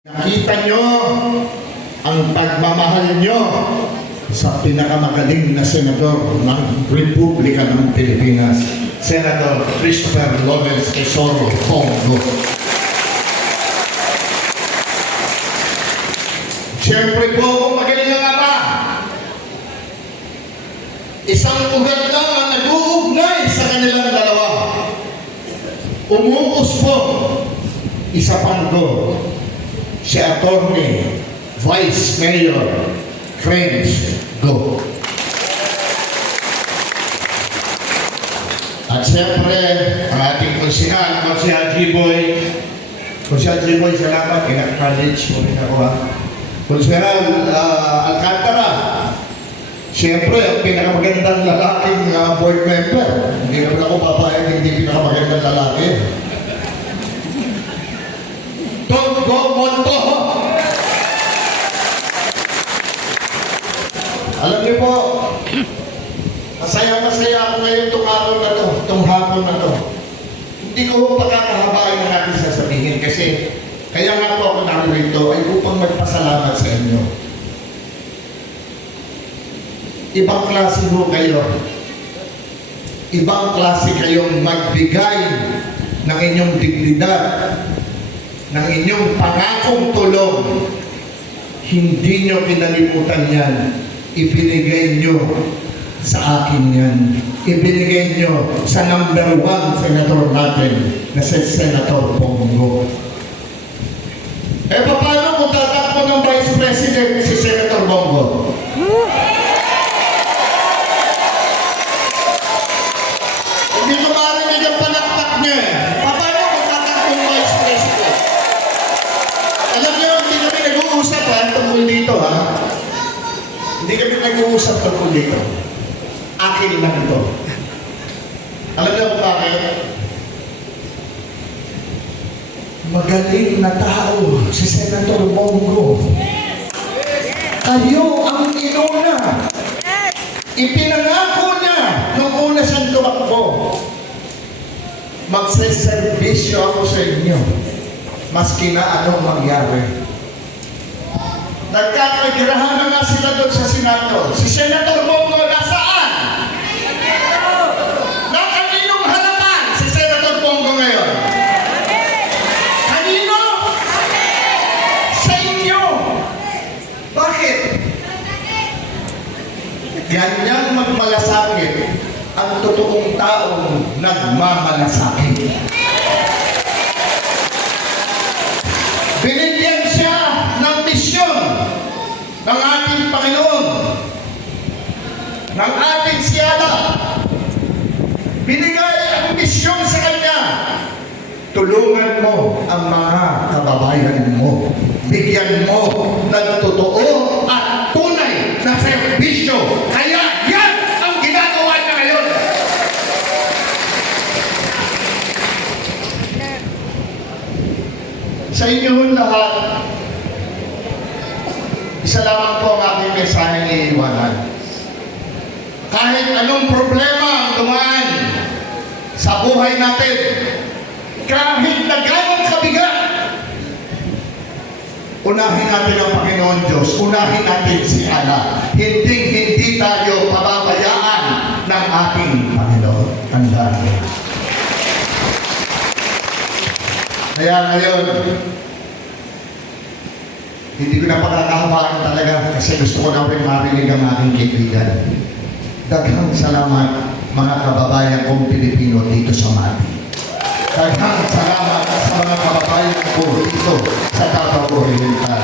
Nakita nyo ang pagmamahal nyo sa pinakamagaling na senador ng Republika ng Pilipinas, Senator Christopher Lawrence Quezoro Bongo. Siyempre po, kung magaling ang ama, isang ugat lang ang nag-uugnay sa kanilang dalawa. Umuus po, isa pang go. Si Attorney Vice Mayor Friends Go. At siyempre, ang ating konsihal G-Boy. Konsihal G-Boy, salamat. Ina-college mo rin ako ha. Konsihal Alcantara. Siyempre, ang pinakamagandang lalaking board member. Hindi naman ako papayag, hindi pinakamagandang lalaki. Tongo Monto. Alam niyo po, masaya-masaya ako ngayon itong araw na to, itong hapon na to. Hindi ko pagkakahabaan na natin sasabihin kasi kaya nga po ako narito ay upang magpasalamat sa inyo. Ibang klase ho kayo. Ibang klase kayong magbigay ng inyong dignidad, ng inyong pangakong tulong. Hindi nyo kinalimutan yan. Ibinigay nyo sa akin yan. Ibinigay nyo sa number 1 senator natin na si Senator Bongo. Eh paano kung tatakbo ng Vice President si Senator Bongo? Hindi ko marinig ang panakpak niya. Paano kung tatakbo ng Vice President? Alam niyo, hindi kami nag-uusap tungkol dito ha. Hindi kami nag-uusap tungkol dito. Akin lang ito. Alam niyo kung bakit? Magaling na tao si Senator Bongo. Kayo ang inuna. Ipinangako niya nung una siyang tumakbo. Magseservisyo ako sa inyo. Maski na anong mangyari. Nagkakagirahan na nga sila doon sa Senado. Si Senator Bongo nasaan? Na kaninong harapan si Senator Bongo ngayon? Kanino? Sa inyo. Bakit? Ganyang magmalasakit ang totoong taong nagmamalasakit. Binigyan siya ng misyon ng ating Panginoon, ng ating siyala. Binigay ang misyon sa kanya. Tulungan mo ang mga kababayan mo. Bigyan mo ng totoo at tunay na serbisyo. Kaya yan ang ginagawa niya ngayon. Sa inyong lahat, isa lamang po ang aking mensaheng iiwanan. Kahit anong problema ang dumaan sa buhay natin, kahit na gano'ng kabigat, unahin natin ang Panginoon Diyos, unahin natin si Allah. Hindi tayo pababayaan ng ating Panginoon. Tandaan niyo. Kaya ngayon, hindi ko na pagkakahabaan talaga kasi gusto ko na rin marinig ang aking kaibigan. Daghang salamat mga kababayan kong Pilipino dito sa Mati. Daghang salamat sa mga kababayan ko dito sa Davao Oriental.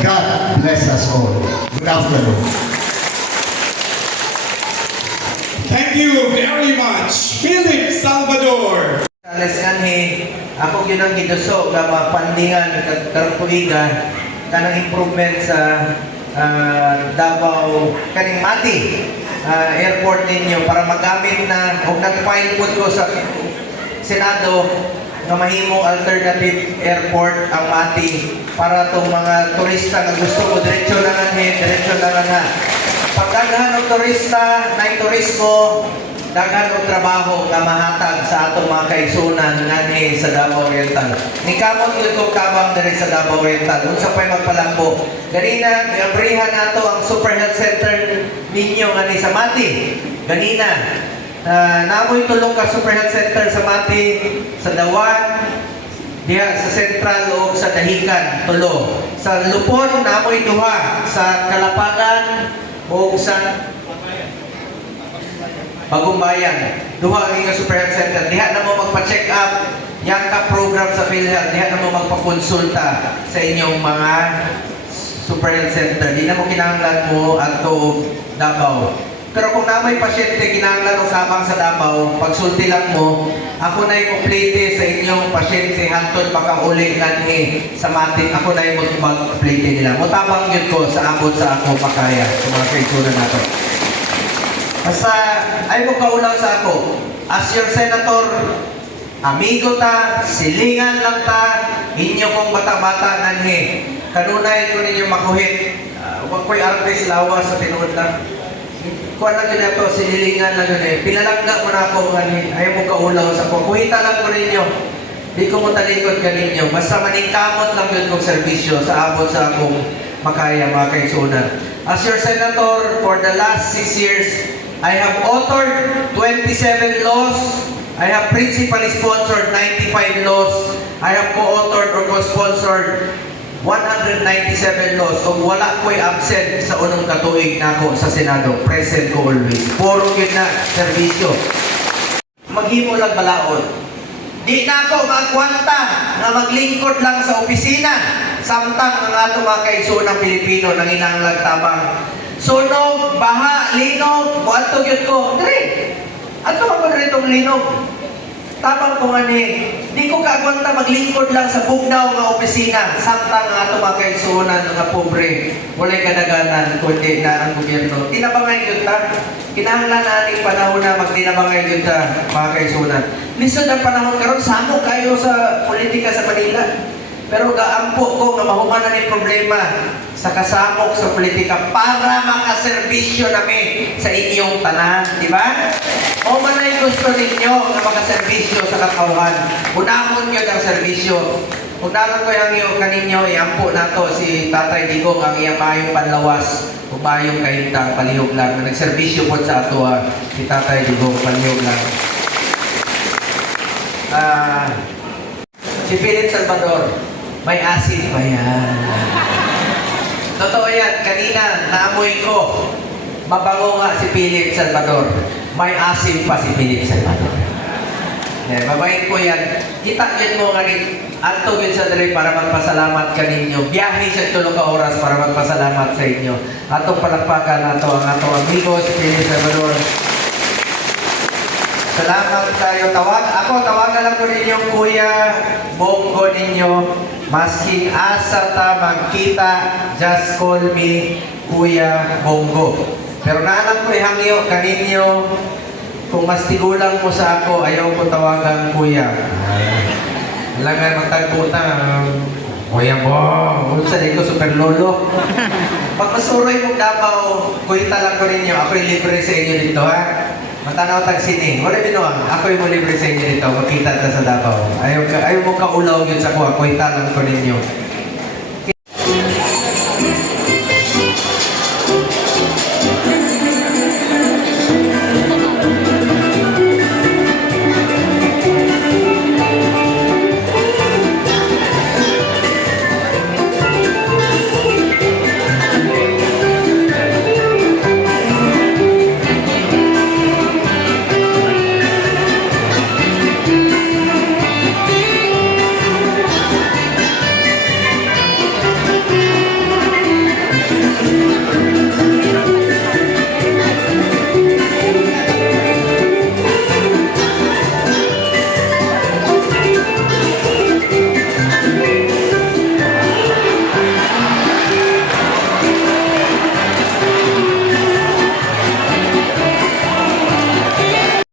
God bless us all. Good afternoon. Thank you very much, Philip Salvador. Alas kanhi, ako yun ang giduso nga mapandingan karpuigan kanang improvement sa Davao kaning Mati airport ninyo para magamit na o nag-file po ko sa Senado nga mahimong alternative airport ang Mati para itong mga turista nga gusto mo diretso lang ha. Pagdaghan ng turista, na turismo, daghan og trabaho nga mahatag sa atong mga kaigsunan nganhi sa Davao Oriental. Nikamot gyud ko kabang diri sa Davao Oriental. Unsa pay magpalambo? Ganina giabrihan nato ang Super Health Center ninyo nganhi sa Mati. Ganina namoy tulong ka Super Health Center sa Mati, sa Dawan, diha sa Sentral o sa Dahican, tulo. Sa Lupon namoy duha, sa Kalapagan o sa Bagong Bayan, duha ang inyong Super Health Center. Diha na mo magpa-check up, yang ka program sa PhilHealth, diha na mo magpakonsulta sa inyong mga Super Health Center. Di na mo kinahanglan mo ato Davao. Pero kung namoy pasyente kinahanglan o sabang sa Davao, pagsulti lang mo, ako na yung complete sa inyong pasyente hantod makauli nganhi sa Matik. Ako na yung mag-complete nila. Mutabang yun ko sa abot sa ako makaya sa mga kaisunan nato. Basta, ay mo kaulaw sa ako. As your senator, amigo ta, silingan lang ta, inyo kong bata-bata nanhi. Kanunay ko ninyo makuhit. Huwag ko'y artist lawa sa tinuod lang. Kuha lang yun ito, sinilingan lang yun eh. Pinalangga mo na ako, nanhi. Ayaw mo kaulaw sa ako. Kuhita lang ko ninyo. Di ko mo talikod ka ninyo. Basta maningkamot lang yun kong serbisyo sa abot sa akong makaya, mga kaisunan. As your senator, for the last 6 years, I have authored 27 laws. I have principally sponsored 95 laws. I have co-authored or co-sponsored 197 laws. Kung wala ko'y absent sa unang katuig na ako sa Senado, present ko always. Puro yun na serbisyo. Maghimo lang balaod. Di na ako magkwanta na maglingkod lang sa opisina. Samtang ang ato mga kaisunang Pilipino nang inanglag tabang sunog, baha, linog, buhato yun ko. Dali, ato ako na rin linog. Tapang ko nga di ko kaagwanta maglingkod lang sa bugnaw nga opisina. Samtang nga ito mga kaigsunan nga pobre, walay kadaganan, kundi na ang gobyerno. Tinabangay yun ta. Kinahanglan na ating panahon na magtinabangay yun ta, mga kaigsunan. Lisod ang panahon karon samo kayo sa politika sa Manila. Pero gaampo ko nga mahumanan ni problema sa kasamok sa politika para makaserbisyo namin sa inyong tanan, di ba? O manay gusto ninyo na makaserbisyo sa katauhan. Unamon nyo ng serbisyo. Unanon ko yung kaninyo, iampo na to si Tatay Digong ang iyang mayong panlawas o mayong kahintang palihog lang. Nagserbisyo po sa ato si Tatay Digong, palihog lang. Si Philip Salvador, may asin pa yan. Totoo yan, kanina naamoy ko. Mabango nga si Philip Salvador. May asin pa si Philip Salvador. Mabait ko yan. Kita yun mo nga rin. Anto yun sa dali para magpasalamat ka ninyo. Biyahe sa 3 ka oras para magpasalamat sa inyo. Atong palakpakan nato ang atong amigo si Philip Salvador. Salamat kayo. Tawagan lang ko ninyo Kuya Bongo ninyo. Masking asa ta magkita, just call me Kuya Bongo. Pero naalam ko ihangyo kaninyo, kung mas tigulang mo sa ako, ayaw ko tawagan Kuya. Langan magtagpo na, Kuya Bong. Sa ko super lolo. Pag masuroy mong Davao, kuita lang ko ninyo, ako'y libre sa inyo dito ha. Matanaw tag sini. Wala binuang. Ako yung libre sa inyo dito. Makita ta sa Davao. Ayaw mo kaulaw yun sa ko. Ako lang ko ninyo.